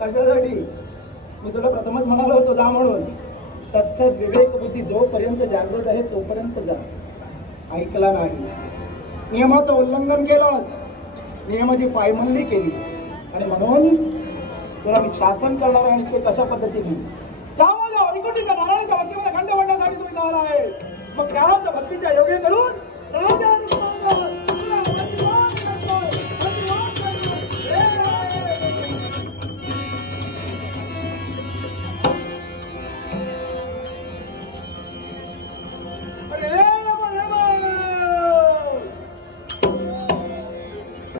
कशासाठी मी तुला प्रथमच म्हणालो होतो जा म्हणून. सत्सद विवेक बुद्धी जोपर्यंत जागृत आहे तोपर्यंत जा. ऐकला नाही, नियमाचं उल्लंघन केलं, नियमाची पायमल्ली केली आणि म्हणून तुला मी शासन करणार आणि ते कशा पद्धतीने त्यामध्ये वैकुंठीच्या नारायणाच्या भक्तीमध्ये खंड पडण्यासाठी तुम्ही जाणार आहे. मग त्याच भक्तीच्या योगे करून